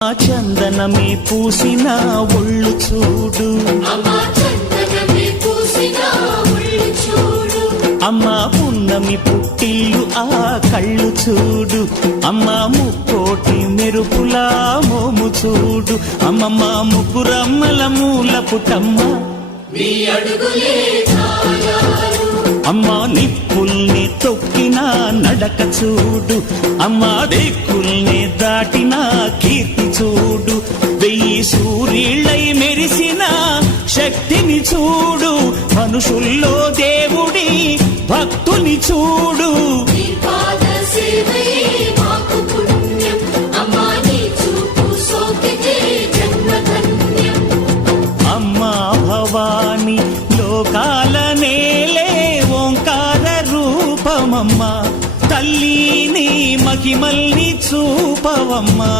చందనమే పూసిన ఒళ్ళు చూడు, అమ్మ పున్నమి పుట్టిల్లు ఆ కళ్ళు చూడు, అమ్మ ముక్కోటి మెరుపులా మోము చూడు, అమ్మమ్మ ముగ్గురమ్మల మూల పుట్టమ్మ అమ్మ నిప్పుల్ని తొక్కిన నడక చూడు, అమ్మ దిక్కుల్ని దాటిన కీర్తి చూడు, 1000 సూర్యుళ్ళై మెరిసిన శక్తిని చూడు, మనుషుల్లో దేవుడి భక్తుని చూడు. అమ్మా భవాని లోకాల నేలే ఓంకార రూపమమ్మా, తల్లిని మహిమల్ని చూపవమ్మా.